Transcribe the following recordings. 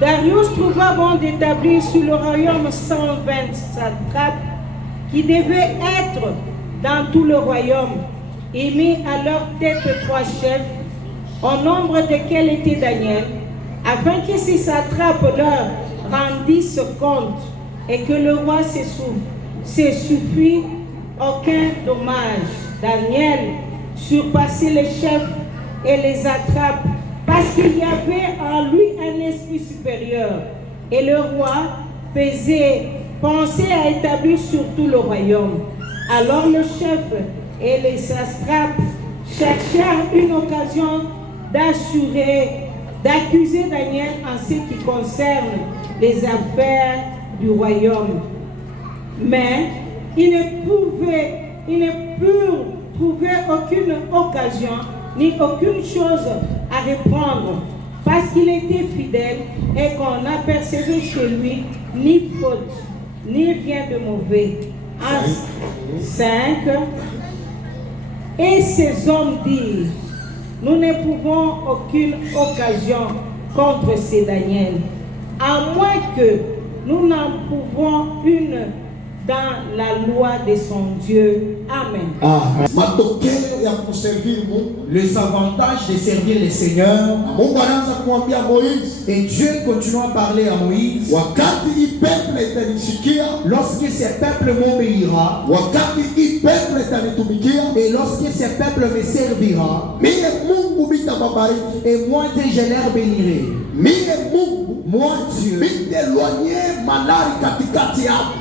Darius trouva bon d'établir sur le royaume 120 satrapes qui devaient être dans tout le royaume, et mit à leur tête 3 chefs, au nombre desquels était Daniel, afin que ces satrapes leur rendissent compte et que le roi se souffrit aucun dommage. Daniel surpassait les chefs et les satrapes parce qu'il y avait en lui un esprit supérieur. Et le roi pensait à établir sur tout le royaume. Alors le chef et les satrapes cherchèrent une occasion d'accuser Daniel en ce qui concerne les affaires du royaume. Mais ils ne purent trouver aucune occasion ni aucune chose à répondre, parce qu'il était fidèle et qu'on n'apercevait chez lui ni faute, ni rien de mauvais. 5. Et ces hommes dirent, nous ne pouvons aucune occasion contre ces Daniel, à moins que nous n'en pouvons une dans la loi de son Dieu. Amen. Les avantages de servir le Seigneur. Et Dieu continue à parler à Moïse. Lorsque ces peuples m'obéira, et lorsque ces peuples me servira, et moi Dieu je leur bénirai. Moi Dieu,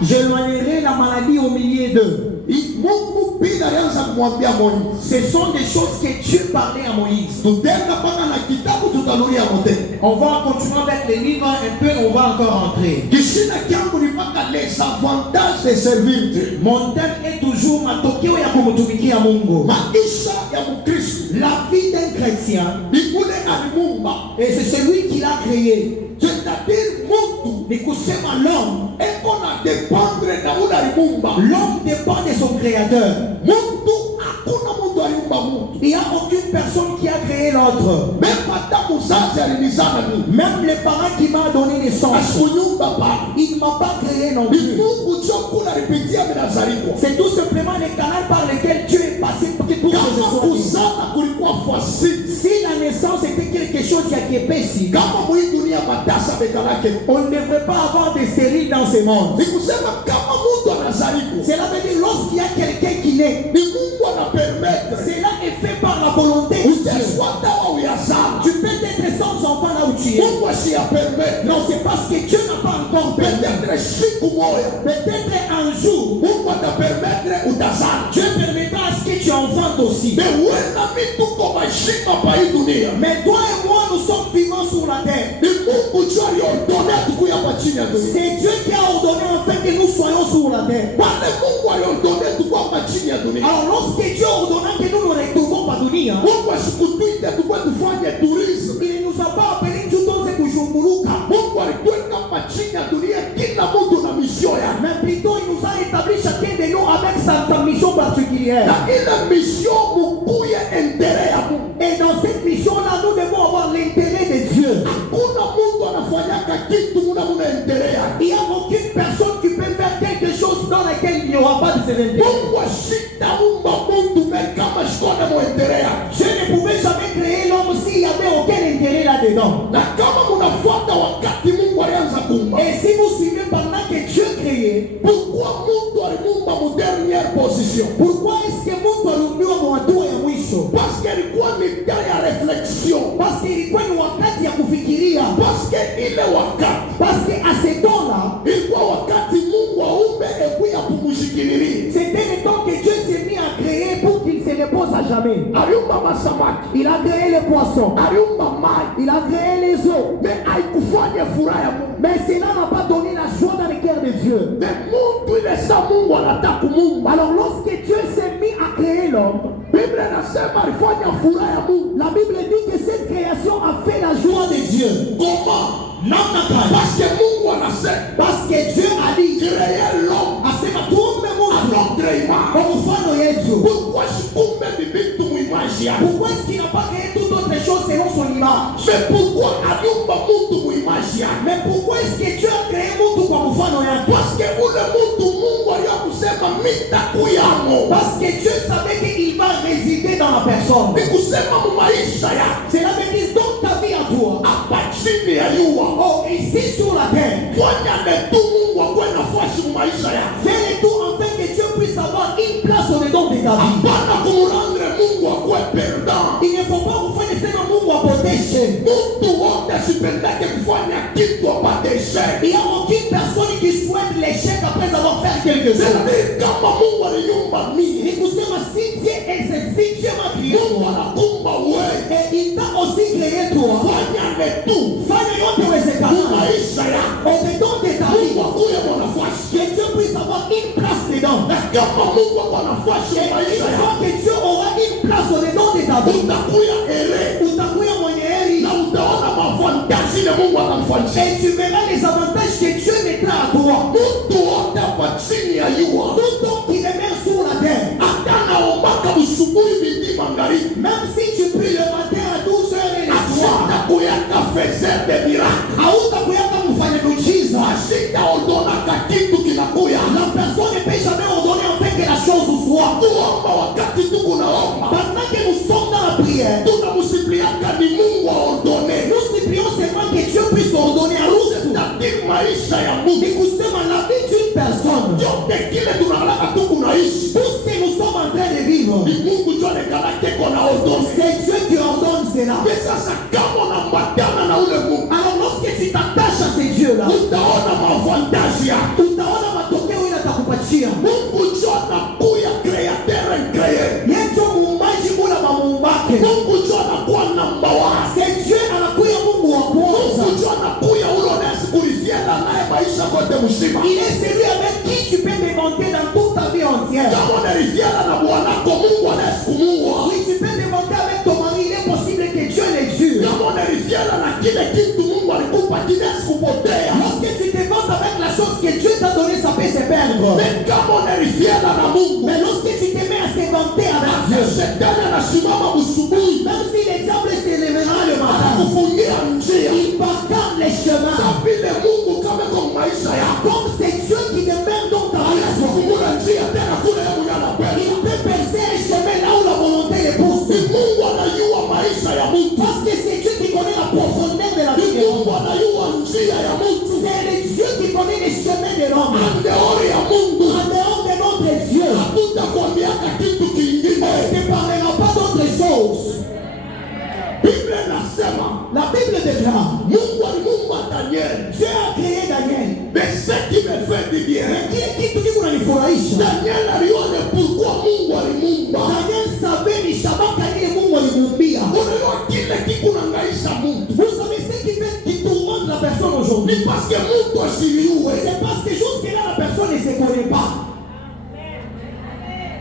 j'éloignerai la maladie au milieu d'eux. Ce sont des choses que Dieu parlait à Moïse. On va continuer avec les livres un peu, on va encore entrer. Les avantages de servir Dieu. Mon thème est toujours la vie d'un chrétien. Et c'est celui qui l'a créé. C'est-à-dire l'homme est qu'on a dépendre de l'homme dépend de son créateur. Il n'y a aucune personne qui a créé l'autre. Même les parents qui m'ont donné naissance, il ne m'a pas créé non plus. C'est tout simplement le canal par lequel Dieu est passé pour que tout soit. Si la naissance était quelque chose qui est épaissi, on ne devrait pas avoir de stériles dans ce monde. Cela veut dire lorsqu'il y a quelqu'un qui naît, cela est fait par la volonté de Dieu. Tu peux être sans enfant là où tu es. Non, c'est parce que Dieu n'a pas encore permis. Peut-être un jour, Dieu permettra à ce que tu enfantes aussi. Mais toi et moi, nous sommes vivants sur la terre. C'est Dieu qui a ordonné en fait que nous soyons sur la terre. Alors lorsque Dieu a ordonné que nous ne retournons pas dunia, il ne nous a pas appelé tout le temps à kushunguruka. Mais plutôt il nous a établi chacun de nous avec sa mission particulière. Et dans cette mission-là, nous devons avoir l'intérêt de Dieu. Il n'y a aucune personne qui peut faire quelque chose dans laquelle il n'y aura pas de ses intérêts. Je ne pouvais jamais créer l'homme s'il n'y avait aucun intérêt là-dedans. Et si vous suivez pendant que Dieu créait, pourquoi est-ce que Mungu aliumbiwa hatua ya mwisho? Parce que ilikuwa ni wakati ya kufikiria. Parce que à ce temps-là, c'était le temps que Dieu s'est mis à créer pour qu'il se repose à jamais. Il a créé les poissons. Il a créé les eaux. Mais cela n'a pas donné la joie dans le cœur de Dieu. Alors lorsque Dieu s'est mis à créer l'homme, la Bible dit que cette création a fait la joie de Dieu. Comment? Parce que Dieu a dit créer l'homme. Pourquoi est-ce qu'il n'a pas créé toute autre chose selon son image? Mais pourquoi image yake. Mais pourquoi est-ce que Dieu a créé mtu kwa mfano yake? Parce que ule mtu Mungu aliyakusema mitakuyamo. Parce que Dieu savait qu'il va résider dans la personne. Ni kusema mu maisha yake. Cela veut dire dans ta vie à toi. Hapa chini ya jua. Oh, ici sur la terre. Fanya tu Mungu akwe nafasi mu maisha yake. Fais le tout afin que Dieu puisse avoir une place au dedans de ta vie. Hapana kumurandre Mungu akwe perdant. Il ne faut pas vous faire sema Mungu apoteshe. Mtu wote asipendake kufanya kitu apate échec. Il n'y a aucune personne qui souhaite l'échec après avoir fait quelque chose. Kama Mungu aliumba mimi, Ni kusema si Dieu m'a créé Mungu toi, anakumba wewe. et il t'a aussi créé toi. Fanya tu Fanya yote uwezekana maisha yako. au dedans de ta vie, Mungu akuye kwa nafasi. que Dieu puisse avoir une place dedans. Na kama Mungu kwa nafasi Et ya une maisha fois yako, que Dieu aura une place au dedans de ta vie, utakuya ere utakuya mwenye heri. na utaona mafantazi na Mungu atamfanyia. Et tu verras les avantages que Dieu mettra à toi. Mtu wote hapa chini ya jua, Tout homme qui demeure sur la terre, hata naombaka usubuhi midi magharibi, même si tu pries le matin à 12h et le soir, atakuyaka faiseur de miracle. hautakuyaka mfanya miujiza. Asitaondonaka kitu kinakuya. La personne ne peut jamais ordonner en fait que la chose soit. Kuomba wakati tuko naomba, Pendant que nous sommes dans la prière, tunamsipliaka ni Mungu aondone. nous supplions seulement que Dieu puisse ordonner à nous. C'est-à-dire maisha ya Mungu. Ni kusema la vie d'une personne, Yote kile tunalaka tu kunaishi. tout ce que nous sommes en train de vivre, Ni Mungu tu anakalake kona ordone. c'est Dieu qui ordonne cela. Mais sasa kama unambatana na ule Mungu, Alors lorsque tu t'attaches à ces dieux-là, utaona mavantaji yake. utaona matokeo ile atakupatia. Mungu tu anakuya createur incréé. Yeye ndio muumbaji ule wa muumbake. Mungu tu anakuwa number one. C'est Dieu anakuya Mungu wa kwanza. Mungu tu anakuya ule unayesikulisiana naye maisha kote mzima. Il est celui avec qui tu peux te monter dans toute ta vie entière. Kama unalisiana na bwanako Mungu anayesikumua. Oui, tu peux te monter avec ton mari, il est possible que Dieu les tue. Kama unalisiana na kile kitu Mungu alikupa kinasikupotea. Lorsque tu te montes avec la chose que Dieu t'a donnée, ça peut se perdre. Mais kama unalisiana na Mungu, Mais lorsque tu te mets à se vanter avec Dieu, shetani anasimama usubuhi même si les diables se lèveront le matin, anakufungia njia. il barricade les chemins. Vile Mungu kama kwa maisha yako Comme c'est Dieu qui demeure dans ta vie, anafungua njia tena kule yeye mwenyewe anapenda. il peut percer un chemin là où la volonté les pousse. Ni Mungu anajua maisha ya mtu. Parce que c'est Dieu qui connaît la profondeur de la Ni vie de Mungu l'homme. anajua njia ya mtu. C'est le Dieu qui connaît les chemins de l'homme. Ndeori ya Mungu En dehors de notre Dieu, hatutakwambiaka kitu kingine. on ne parlera pas d'autre chose. Biblia inasema La Bible déclare, Mungu alimuumba Daniel. Dieu a créé Daniel. Mais ce qui me fait du bien, Mais kile kitu kiko kunanifurahisha, Daniel aliona pourquoi Mungu alimuumba. Daniel savait ni shabaka ile Mungu alimuumbia. Unajua kile kikunangaisha mtu Vous savez ce qui tourmente la personne ni aujourd'hui? parce que mtu asiliwe. C'est parce que jusque-là la personne ne se connaît pas.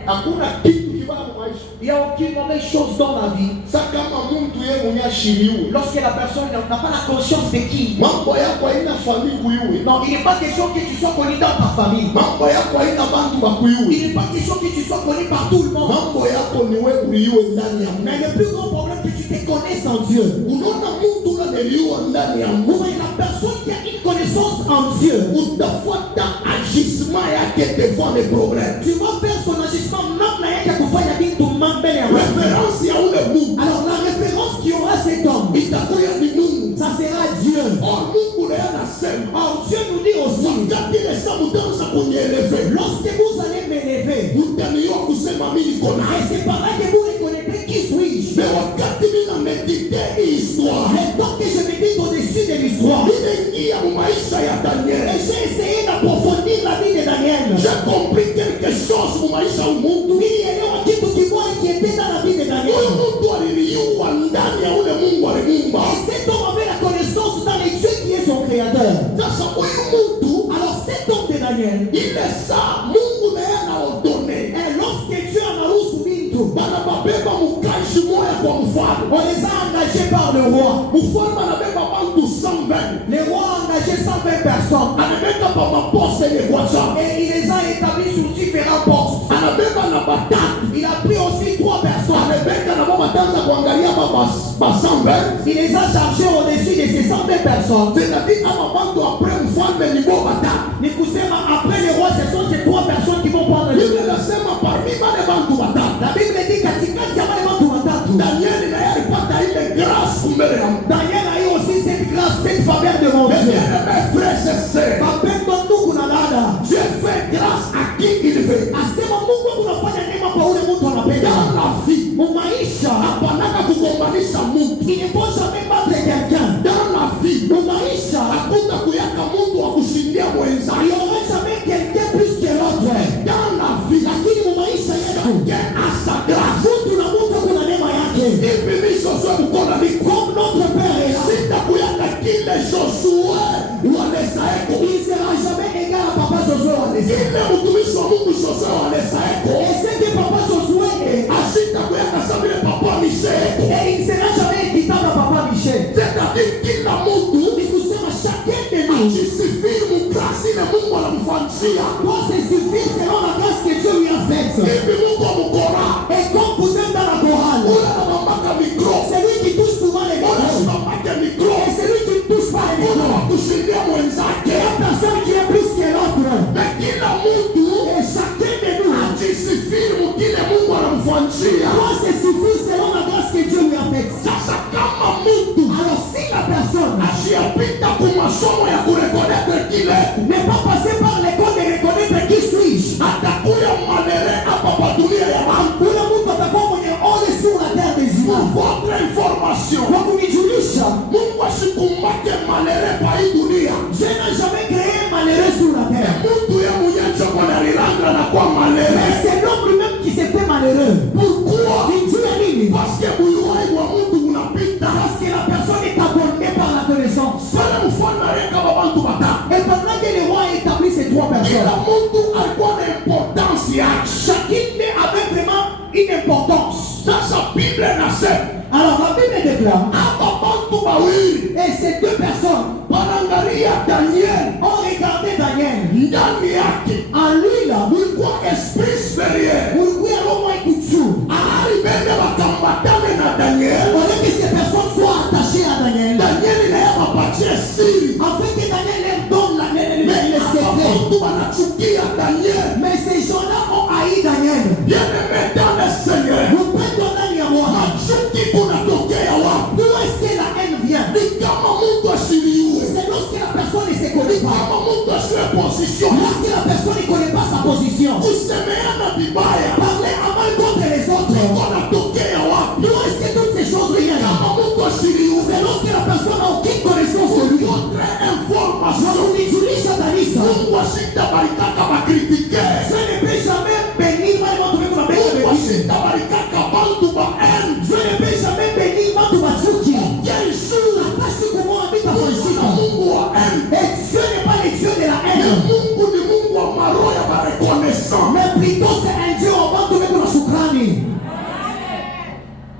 Hakuna kitu kibaya kwa maisha. Il n'y a aucune mauvaise chose dans la vie. Sasa kama mtu yeye mwenyewe ashiliwe, Lorsque la personne n'a pas la conscience de qui. mambo yako haina famili kuyuwe. Non, il n'est pas question que tu sois connu dans ta famille. Mambo yako haina bantu Il bakuyuwe. n'est pas question que tu sois connu par tout le monde. Mambo yako ni wewe uyuwe ndani ya Mungu. Mais le plus grand problème que tu te connaisses en Dieu. Unaona mtu unaliwa ndani ya Mungu. Pour la personne qui a une connaissance en Dieu, Utafuata agissement yake devant les problèmes. tu vas faire son agissement même à kufanya vitu mbele ya Mungu. Référence ya ule Mungu Alors la référence qui aura cet homme, itakuwa ni Mungu. ça sera Dieu. Or Mungu naye anasema Or Dieu nous dit aussi, wakati ile saa mtaanza kunieleve, lorsque vous allez m'élever, utaniwa kusema mimi niko na et c'est par là que vous reconnaîtrez qui suis-je. mais wakati mimi na medite hii histoire, Le temps que je médite au-dessus de l'histoire, ninaingia mu maisha ya et Daniel, j'ai essayé d'approfondir la vie de Daniel. j'ai compris quelque chose mu maisha ya Mungu. Nilielewa kitu kimoja inquiétait dans la vie de Huyu Daniel. mtu aliliwa ndani ya ule Mungu alimuumba. Et cet homme avait la connaissance dans les dieux qui est son créateur. Sasa huyu mtu Alors cet homme de Daniel, ile saa Mungu naye anaordone et lorsque Dieu en a reçu bintu, bana babeba mukaishi moya kwa mfalme. on les a engagés par le roi. Mfalme anabeba bantu 120, Le roi a engagé 120 personnes anabeba pa maposte yenye kwanza, et il les a établis sur différents postes. anabeba na batatu, Il a pris aussi 3 personnes. anabeba na mama tanza kuangalia baba 120. Il les a chargés au-dessus de ces 120 personnes. C'est-à-dire après mfalme ni bo batatu. Ni kusema après les rois, ce sont ces 3 personnes qui vont prendre le Biblia inasema parmi wale bantu batatu. La Bible dit katikati ya wale watu watatu, Danieli naye alipata ile grâce mbele ya Mungu. Daniel a eu aussi cette grâce, cette faveur de mon Dieu. Mes frères et sœurs, Wapendwa ndugu na dada, Dieu fait grâce à qui il veut. asema Mungu unafanya neema kwa ule mtu anapenda. Dans la vie, Maisha hapanaka kugombanisha mtu. il ne faut jamais battre quelqu'un. Dans la vie, Maisha hakuta kuyaka mtu wa kushindia il n'y mwenzake. aura jamais quelqu'un plus que l'autre. Dans la vie, Lakini maisha yetu chacun a sa grâce. mtu na mtu kuna neema yake. Hivi ni Josué mkono ni Comme notre Père est là, sita kuyaka kile Josué walesaeko. il ne sera jamais égal à Papa Josué Walesa. Kile mtumishi wa Mungu Josué walesaeko. Et ce que Papa Josué est, Asita kuyaka sabile papa Micheko. et il ne sera jamais équitable à Papa Michel. C'est-à-dire kila mtu Ni kusema chacun de nous ajisifiri mkrasi na Mungu anamfanyia. doit se suffire selon la grâce que Dieu lui a faite. Hivi Mungu amkora. Et comme vous êtes dans la chorale, Ule anamamaka mikro. c'est lui qui touche souvent les Ule micros. anamamaka mikro. Et c'est lui qui ne touche pas les Ule micros. wakushindia Il mwenzake. y a personne qui est plus que l'autre. Na kila mtu Et chacun de nous ajisifiri mkile Mungu anamfanyia. doit se suffire selon la grâce que Dieu lui a faite. Sasa kama mtu Alors si la personne asiyapita kwa masomo ya kurekodete kile, n'est pas passée par l'école de reconnaître qui suis-je, atakuya malere hapa kwa dunia ya mambo. ule mtu atakuwa mwenye ole sur la terre des humains. Votre information, Kwa kunijulisha, Mungu asikumbake malere pa hii dunia. Dieu n'a jamais créé un malheureux sur la terre. Mtu ya mwenyecho kwa narilanga na kwa malere. Mais c'est l'homme lui-même qui s'est fait malheureux. Pourquoi? Il dit à lui, Parce que buyuwai wa mtu unapita. parce que la personne est abonnée par la connaissance. Pale mfano reka babantu batatu. Et pendant que le roi a établi ces 3 Kila personnes, mtu alikuwa na importance yake. chacune avait vraiment une importance. Sasa Biblia inasema Alors la Bible déclare, hapa bantu bawili et ces 2 personnes wanaangalia Daniel ont regardé Daniel. ndani yake En lui là, kulikuwa esprit supérieur. mulikuwa roho ya kutu. Ahali bende bakambatane na Daniel. Au lieu que ces personnes soient attachées à Daniel, Daniel naye wapatie siri. afin que Daniel leur donne le secret. Watu wanachukia Daniel. Mais ces gens-là ont haï Daniel. Bien-aimé dans le Seigneur, Vous pouvez donner à moi. machuki kunatokea wapi? D'où est-ce que la haine vient? Ni kama mtu asiliue, C'est lorsque la personne ne se connaît pas. kama mtu asiwe position, Lorsque la personne ne connaît pas sa position. kusemeana vibaya, Parler à mal contre les autres. wanatokea wapi? D'où est-ce que toutes ces choses viennent? Kama mtu asiliue, C'est lorsque la personne n'a aucune connaissance de lui. votre information, Unanijulisha kanisa. Mungu asitabarikaka bakritike. Dieu ne peut jamais bénir wale watu wengi wanapenda Mungu bénir. asitabarikaka bantu baende. Dieu ne peut jamais bénir watu wachuki. Quel jour Hata siku moja mitakuishika. na Mungu waende. Et Dieu n'est pas le Dieu de la haine. Mungu ni Mungu wa maroho ya marekonesance. Mais plutôt c'est un Dieu au watu wengi wa shukrani.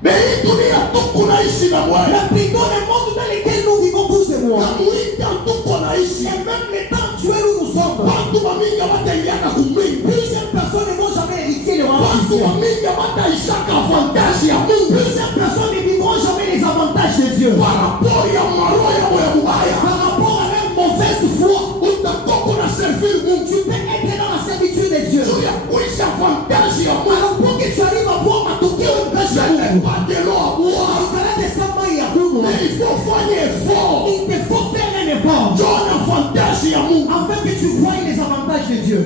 Mais hii dunia tuko naishi na Bwana. Mais plutôt le monde dans lequel nous vivons tous et moi. Na muita tuko naishi. Et même le temps actuel où nous sommes. Watu wamingi wataingiana kumwingi. Plusieurs personnes ne vont jamais hériter le royaume Watu de Dieu. wamingi wataishaka avantage ya Mungu. Plusieurs personnes ne vivront jamais les avantages de Dieu. Par rapport ya maroho yao ya mubaya. Par rapport à leur mauvaise foi, Utakuwa na servir Mungu. tu peux être dans la servitude de Dieu. Juu ya kuisha avantage ya Mungu. Alors pour que tu arrives à voir matokeo ya kazi ya Je n'ai Mungu, pas de loi à boire. ukalete samba ya Mungu. Mais il faut faire effort. Il te faut faire un effort Juu ya avantage ya Mungu. afin que tu voies les avantages de Dieu.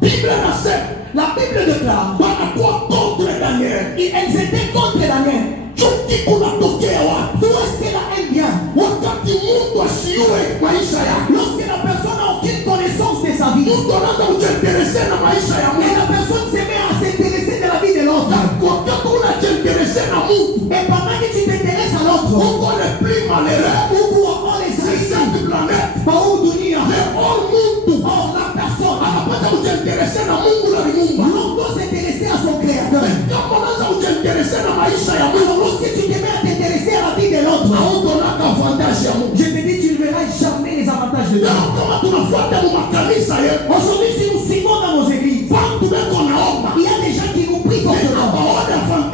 Biblia inasema La Bible déclare, wanakuwa contre Daniel. elles étaient contre Daniel. Chuki kunatokea wapi? D'où est-ce que la haine vient? Wakati mtu asiwe maisha yake, Lorsque la personne n'a aucune connaissance de sa vie, mtu anaanza kujiinterese na maisha ya et Mungu. la personne se met à s'intéresser de la vie de l'autre. Wakati unajiinterese na Mungu, Et pendant que tu t'intéresses à l'autre, Mungu est plus malheureux. ou pour on les C'est haïs, cette planète. par où dunia, Mais hors Mungu, or la personne, anapata kujiinterese na Mungu na Mungu. l'homme doit s'intéresser à son créateur. Kama unaanza kujiinterese na maisha ya Mungu, Alors lorsque tu te mets à t'intéresser à la vie de l'autre, hautonaka avantage ya Mungu. je te dis, tu ne verras jamais les avantages de Dieu. Leo kama tunafuata mu makanisa yetu, Aujourd'hui, si nous suivons dans nos églises, watu weko naomba, il y a des gens qui nous prient mais fortement. hawaone avantage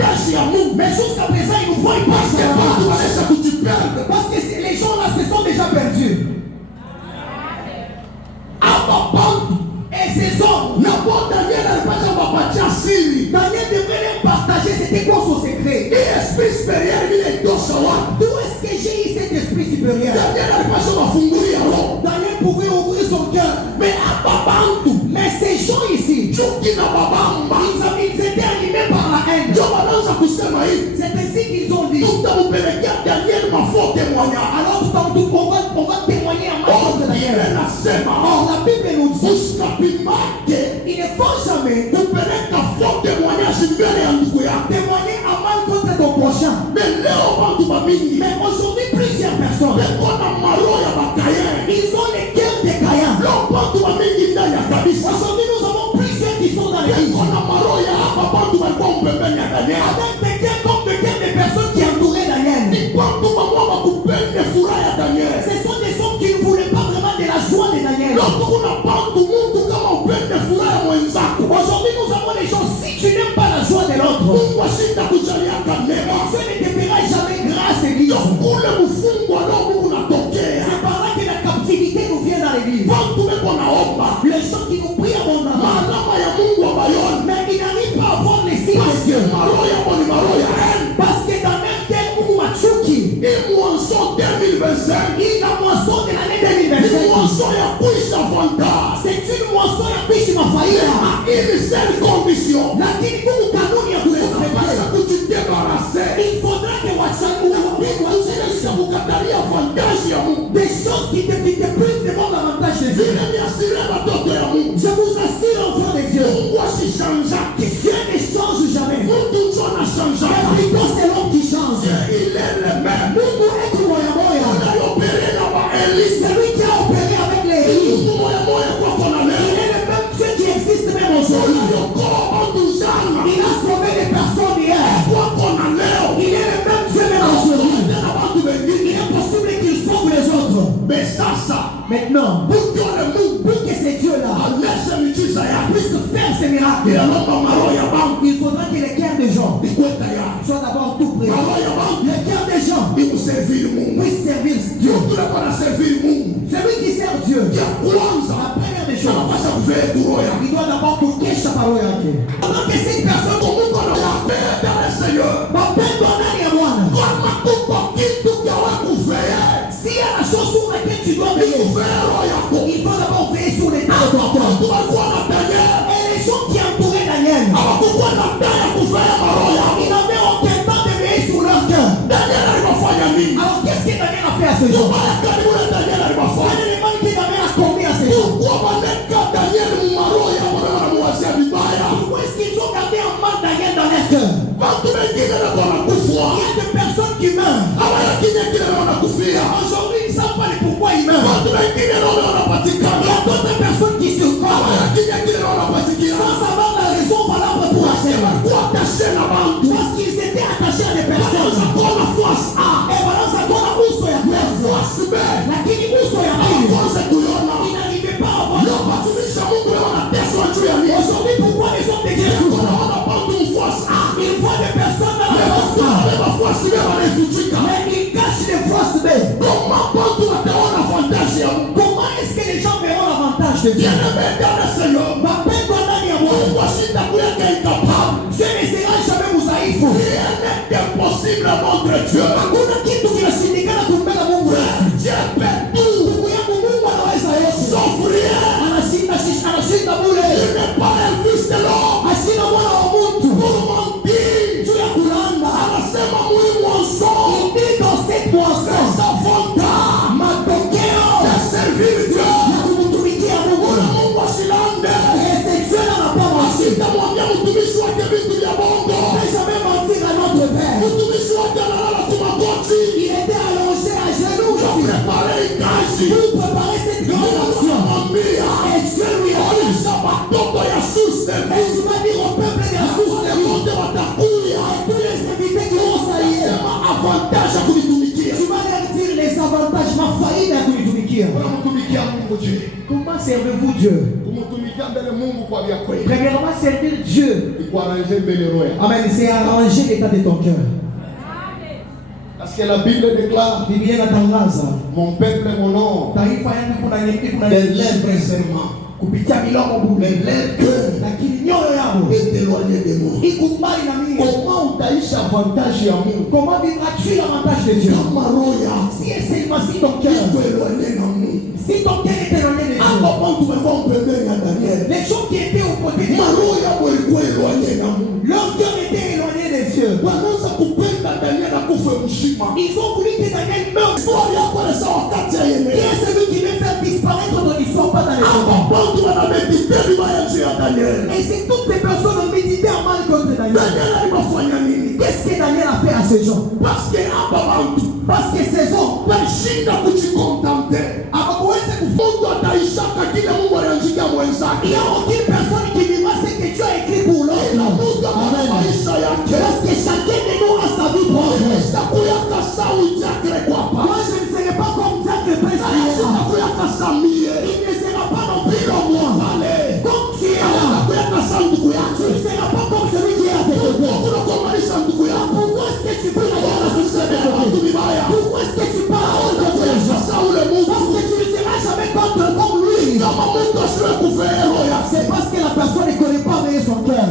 supérieur. Daniel pouvait ouvrir son cœur. Mais ces gens ici, ils étaient animés par la haine. C'est ainsi qu'ils ont dit. Alors on va témoigner à ma cause de Daniel. Or la Bible nous dit, il ne faut jamais témoigner à mal contre ton prochain. Mais aujourd'hui, plusieurs personnes, ils ont les cœurs des Caïens. Aujourd'hui, nous avons plusieurs qui sont dans l'église avec des cœurs comme des cœurs des personnes qui entouraient Daniel. Ce sont des hommes qui ne voulaient pas vraiment de la joie de Daniel. Aujourd'hui, nous avons les gens, si tu n'aimes pas la joie de l'autre, Dieu ne te fera jamais grâce, Église. C'est par là que la captivité nous vient dans l'église. Les gens qui nous prient abondamment, mais ils n'arrivent pas à voir les signes de Dieu. Parce que dans même tel ou Machuki, il a moisson de l'année 2025. C'est une moisson ya kuishi mafaida. Lakini Mungu kanuni ya il faudra que des choses qui te privent de mon avantage de Dieu. Je vous assure, enfants de Dieu, que Dieu ne change jamais. Mais plutôt c'est l'homme qui change. Mungu est moya moya. Celui qui a opéré avec les riz. Il est le même Dieu qui existe même aujourd'hui. Il a sauvé des personnes hier. Il est le même Dieu même aujourd'hui. Il est possible qu'il sauve les autres. Mais ça, maintenant, pour que ces dieux-là puissent faire ces miracles, il faudra que les cœurs des gens soient d'abord tout prêts. Les cœurs des gens puissent servir Dieu. Celui qui sert Dieu, la première des choses, il doit d'abord toucher sa parole. Pendant que cette personne s'il y a la chose sur laquelle tu dois veiller, il faut d'abord veiller sur les temps de ton cœur. Et les gens qui entouraient Daniel, ils n'avaient aucun temps de veiller sur leur cœur. Alors qu'est-ce que Daniel a fait à ce jour? Quel élément que Daniel a commis à ce jour? Pourquoi est-ce qu'ils ont gardé en mal Daniel dans leur cœur? Il y a des personnes qui meurent. Aujourd'hui, ils ne savent pas pourquoi ils meurent. Il y a d'autres personnes qui se croient sans savoir la raison valable pour la chair. Parce qu'ils étaient attachés à des personnes. Et voilà, ça donne à uso ya lakini uso ya pili il n'arrivait pas à voir. Aujourd'hui, pourquoi les hommes de Dieu ils voient des personnes dans la force, mais ils cachent les forces d'eux. Comment est-ce que les gens verront l'avantage de Dieu? Dieu ne sera jamais mudhaifu. Hakuna kitu kinashindikana kumbele Mungu. Mungu yangu Mungu anaweza yote. Anashinda bure. Ashinda mwana wa mtu. Juu ya kulanda. Il dit dans cette moisson, matokeo ya kumtumikia Mungu. Et c'est Dieu dans la parole. Jamais mentir à notre Père. Il était allongé à genoux pour préparer cette grande action. Et Dieu lui a dit, et tu vas dire au peuple de la source de vie, et tous les invités qui vont salir, tu vas leur dire les avantages, ma faillite à kunitumikia. Comment servez-vous Dieu? Premièrement, servir Dieu. Amen. C'est arranger l'état de ton cœur. Parce que la Bible déclare, Biblia inatangaza, mon peuple est mon nom, taifa yangu kuna des lèvres seulement. kupitia milomo bure. Mais leur cœur Lakini nyoyo yao est éloigné de moi. iko mbali na mimi. Comment utaisha avantage ya Mungu Comment vivras-tu l'avantage de Dieu? kama roho yako Si et seulement si ton cœur, iko éloigné na Mungu? si ton cœur est éloigné de Dieu, Hapo hapo tumekuwa pembeni ya Daniel. les gens qui étaient aux côtés de Dieu, Maroho yao ilikuwa éloigné na Mungu. leur cœur était éloigné des cieux. Wanaanza kupenda Daniel akufe mzima. Ils ont voulu que Daniel meure. Histoire yako ni sawa wakati ya Qui Yeremia. est celui qui veut faire disparaître ton histoire pas dans les Hapo jours? watu wanamedite vibaya juu ya Daniel. Et c'est toutes ces personnes ont médité en mal contre Daniel. Daniel alifanya nini? Qu'est-ce que Daniel a fait à ces gens? Parce que hapa watu Parce que ces hommes, walishinda kujikontente. hawawezi kufa. Mungu ataishaka kile Mungu alianzikia mwenzake. Il n'y a aucune personne qui vivra ce que Dieu a écrit pour l'autre. Mungu ana maisha yake. Parce que chacun de nous a sa vie propre. Sitakuyaka sauti yake kwa hapa. Moi, je ne serai pas comme ça que Prince Pierre. Sitakuyaka samie. Il ne sera pas non plus comme moi. Pale. Comme tu es là. Sitakuyaka sanduku Tu yake. ne seras pas comme celui qui est à tes côtés. Unakomanisha ndugu yako. Pourquoi est-ce que tu fais la guerre à ce Useme côté? watu vibaya. Pourquoi est-ce que tu parles contre les gens? Sasa ule Mungu Parce que tu ne seras jamais contre comme lui. kama Mungu asiwe kufea roho yake. C'est parce que la personne ne connaît pas veiller son cœur.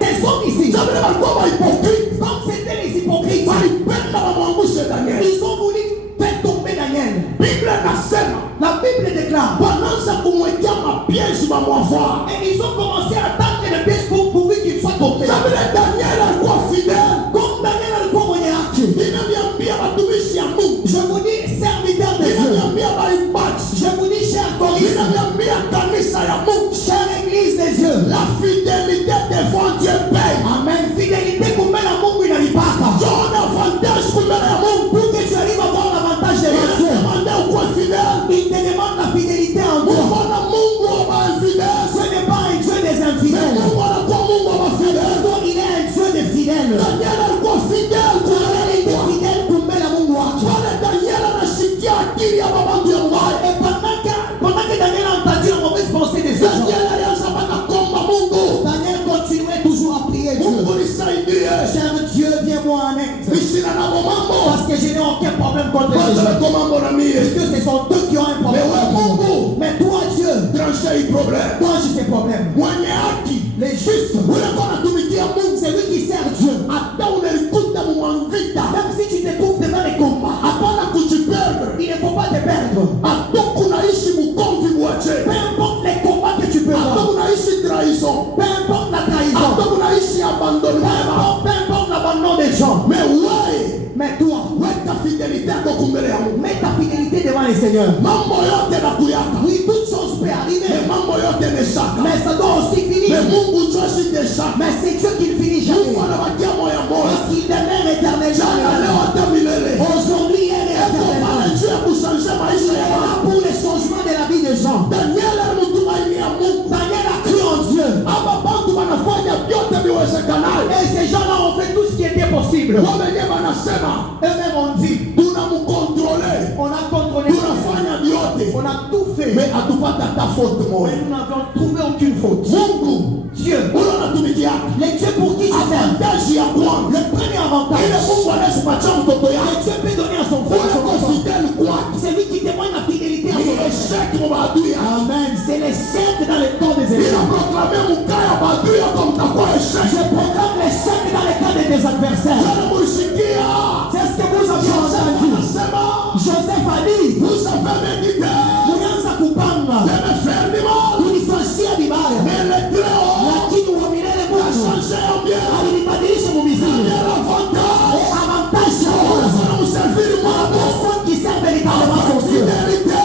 Ces hommes ici, Sabile walikuwa hypocrite. comme c'était les hypocrites, Walipenda wamwangushe Daniel. ils ont voulu faire tomber Daniel. Biblia inasema La Bible déclare. wanaanza kumwekea mapiège wamwavaa. Et ils ont commencé à tendre le piège pourvu qu'il soit tombé. Sabile Daniel alikuwa fidèle. Comme Daniel alikuwa mwenye haki. Inaniambia watumishi ya Mungu. Je vous dis, serviteur de Dieu. Inaniambia waimbaji. Je vous dis, cher choriste. Inaniambia kanisa ya Mungu. Chère église des dieux. La fidélité devant Dieu paye. Amen. Fidélité kumbe na Mungu inalipaka. Donne avantage kumbele ya Mungu. Pour que tu arrives à avoir l'avantage de Dieu. Inamwambia ukuwe fidèle. Il te demande la fidélité en Dieu. Mbona Mungu wa infidèle? Ce n'est pas un Dieu des infidèles. Mungu anakuwa Mungu wa fidèle. Donc, il est un Dieu des fidèles. Daniel alikuwa fidèle kwa Daniel était Mungu. fidèle kumbe na Mungu wake. Pale Daniel anashikia akili ya babangu ya mbaya. Et pendant que Daniel a entendu la mauvaise pensée des gens, Daniel alianza mpaka kuomba Mungu. Daniel continuait toujours à prier Dieu. Mungu nisaidie. Cher Dieu, viens-moi en aide. Nishina na mambo. Parce que je n'ai aucun problème contre les Kwanza gens. kwa mambo na mie. Parce que ce sont eux qui ont un problème. Mais ouais, Mungu. Mais toi, Dieu, Tranche hii problem. toi, j'ai ces problèmes. Mwenye haki. Les justes, Unakuwa unatumikia Mungu. c'est lui qui sert Dieu. Hata unalikuta mumwangita. Même si tu te trouves devant les combats, Hapana kujipenda. il ne faut pas te perdre. Hata kunaishi mkomvi mwache. Peu importe les combats que tu peux Hata avoir, unaishi trahison. peu importe la trahison, Hata unaishi abandonnement. peu importe l'abandon des gens. Mais ouais. Mais toi, Weka fidelite yako kumbele ya Mungu. mets ta fidélité devant les seigneurs. Mambo yote na kuyaka. Oui, toute chose peut arriver, Mais mambo yote ni shaka. mais ça doit aussi finir. Mais Mungu joshi ni shaka. Mais c'est Dieu qui ne finit jamais. Mungu anabakia moya moya. Parce qu'il demeure éternel. Jana leo hata milele. Aujourd'hui, elle est Eko pale éternelle. juu ya kushanje maisha Elle ya est là watu. pour le changement de la vie des gens. Daniel alimtumainia Mungu. Daniel a cru en Dieu. Hapa watu wanafanya vyote viwezekanayo. Et ces gens-là ont fait tout ce qui était possible. Wao wenyewe wanasema Eux-mêmes ont dit, tunamkontrole. on a contrôlé, Tunafanya vyote. on a tout fait, Mais hatupata hata faute mais moja. nous n'avons trouvé aucune faute. Mungu Dieu, ule unatumikia. les dieux pour qui tu sers, Avantage ya kwanza. le premier avantage, Ile Mungu anasipatia mtoto que yake. Dieu peut donner à son frère, Ule son enfant. fidèle kwake. C'est lui qui témoigne la fidélité à Ni son enfant. esheki mu maadui yake. Amen. C'est les cercles dans le camp des ennemis. Ninaproklame mkaya maadui yako mtakuwa esheki. Je proclame les cercles dans le camp de tes adversaires. Jana mulisikia. C'est ce que vous avez Joseph entendu. anasema. Joseph a dit, Vous avez médité. Mulianza kupanga, Nimefaire du mal. kunifanyia vibaya, Mais le très haut lakini wa milele a Mungu changé en bien. alinibadilisha mumizini. Quel avantage. Avantage ya kwanza, Sana msafiri mwako. personne qui sert véritablement son Dieu. Fidélité.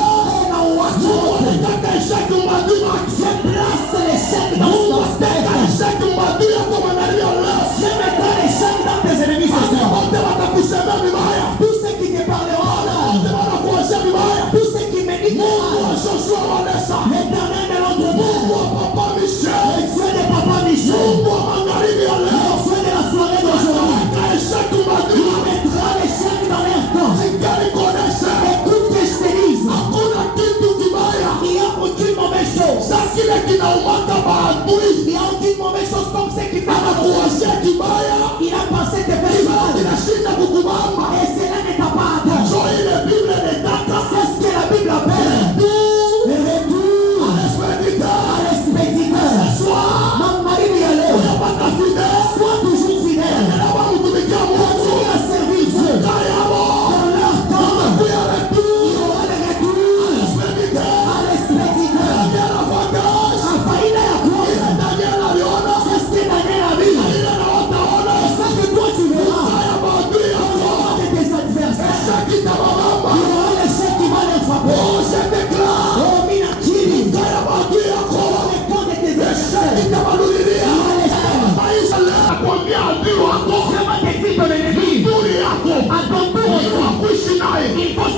Na uwacho wote, Unataka esheki maadui wake. je place les chèques dans Mungu son ataka stèle. esheki maadui yako wanalio leo. Je mettrai les chèques dans tes ennemis ce soir. Wote watakusema vibaya. Tous ceux qui te parleront là, Wote wanakuosha vibaya. tous ceux qui me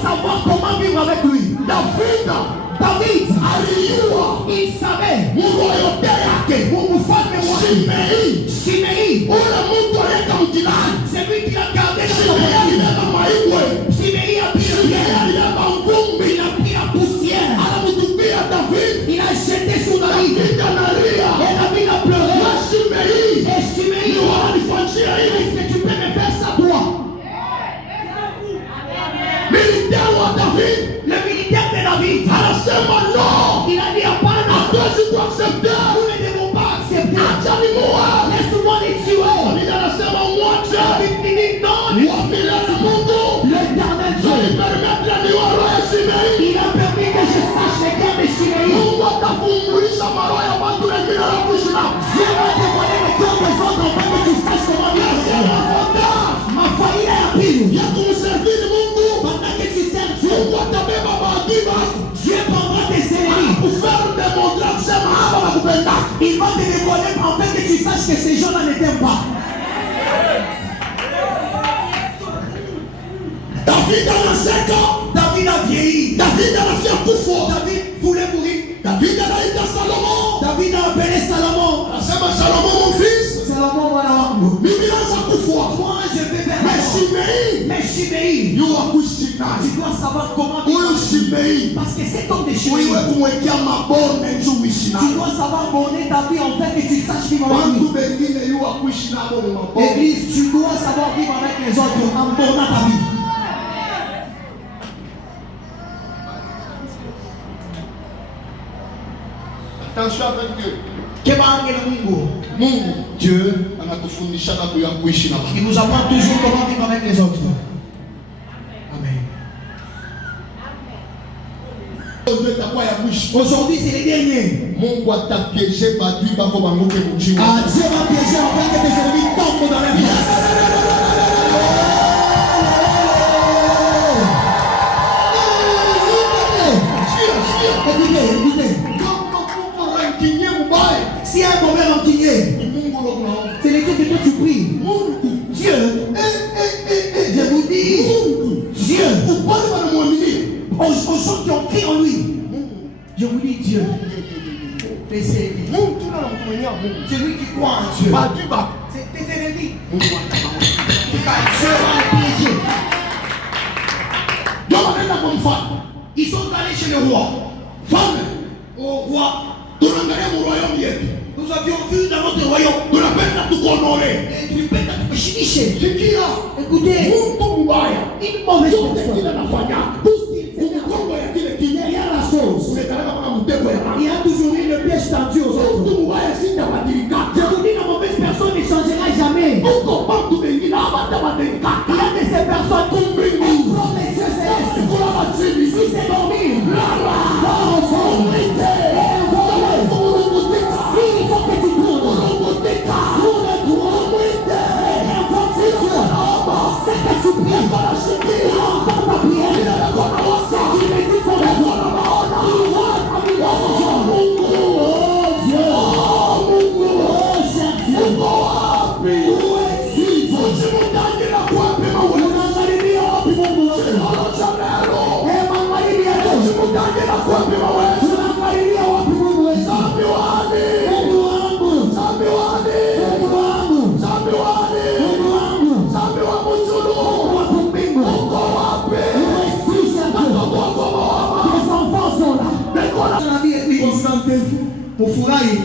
savoir comment vivre avec lui. David, il savait Shimei, c'est lui qui l'a gardé dans son royaume. Shimei a pris la poussière. Il a jeté sur David. Et David a pleuré. Et Shimei, est-ce que tu peux me faire ça toi? Le militaire de David, il a dit hapana, nous ne devons pas accepter. Laisse-moi les tuer. David dit non, l'Éternel Dieu, il a permis que je sache les cœurs de Shimei. Dieu va dévoiler les cœurs des autres afin que tu saches comment vivre. Ma faillite est pire. Pendant que tu sers Dieu, Dieu prendra tes ennemis. Il va te dévoiler afin que tu saches que ces gens-là ne t'aiment pas. David a vieilli. David voulait mourir. David a appelé Salomon. Salomon, mon fils. Salomon, voilà. Moi, je vais vers mais Shimei, tu dois savoir comment vivre. Parce que c'est comme des Shimei. Tu dois savoir borner ta vie en fait que tu saches vivre avec lui. Église, tu dois savoir vivre avec les autres en bornant ta vie. Attention avec Dieu. Dieu, il nous apprend toujours comment vivre avec les autres. Amen. Aujourd'hui, c'est les derniers. Dieu va piéger afin que tes ennemis tombent dans la vie. Écoutez. Si un mauvais rancunier, c'est le Dieu que toi tu pries. Dieu, je vous dis, Dieu, aux gens qui ont cru en lui, je vous dis Dieu, laissez lui. C'est lui qui croit en Dieu. C'est tes ennemis. Dieu va piéger. Ils sont allés chez le roi. Au roi. Nous avions vu dans notre royaume. Et tu peux t'approcher. Écoutez, une mauvaise personne. Tout ce qu'il fait derrière la chose, il y a toujours eu le piège tendu aux autres. Je vous dis, la mauvaise personne ne changera jamais. Il y a de ces personnes qui ont les yeux célestes. Si c'est dormir, il faut que tu cours. C'est que tu pries. Entends ta prière. C'est tu me dis pour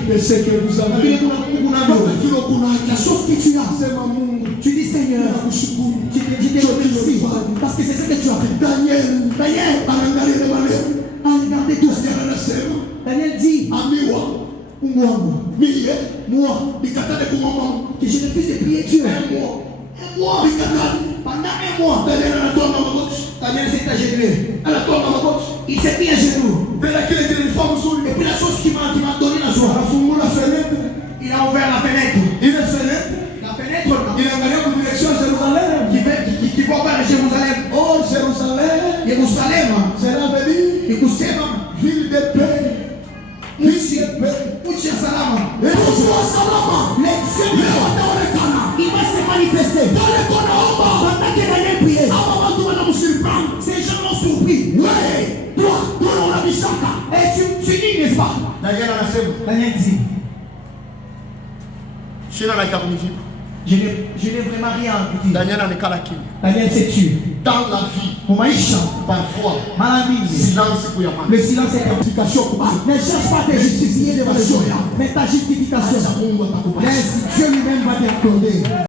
de ce que vous avez. La chose que tu as, tu dis Seigneur, je te remercie parce que c'est ce que tu as fait. Daniel, regardez tout ça. Daniel dit, moi, que je refuse de prier Dieu. Un mois. Pendant un mois, Daniel s'est agenouillé. Il s'est mis à genoux. Et puis la chose qui m'a donné la joie, il a ouvert la fenêtre. La fenêtre, Il a gagné une direction à Jérusalem. qui va vers Jérusalem. Oh, Jérusalem sera bénie. Ville de paix. Salama. Il va se manifester. Pendant que Daniel priait, ces gens l'ont Daniel anasema, Daniel dit, sina na kakumjibu. je n'ai vraiment rien à vous dire. Daniel anekala kimya. Daniel s'est tué. Dans la vie, Pour Maïcha, parfois, Malamine, silence pour Yaman. le silence est implication. Ne cherche pas de justifier devant les gens, mais ta justification. Laisse Dieu lui-même va t'accorder.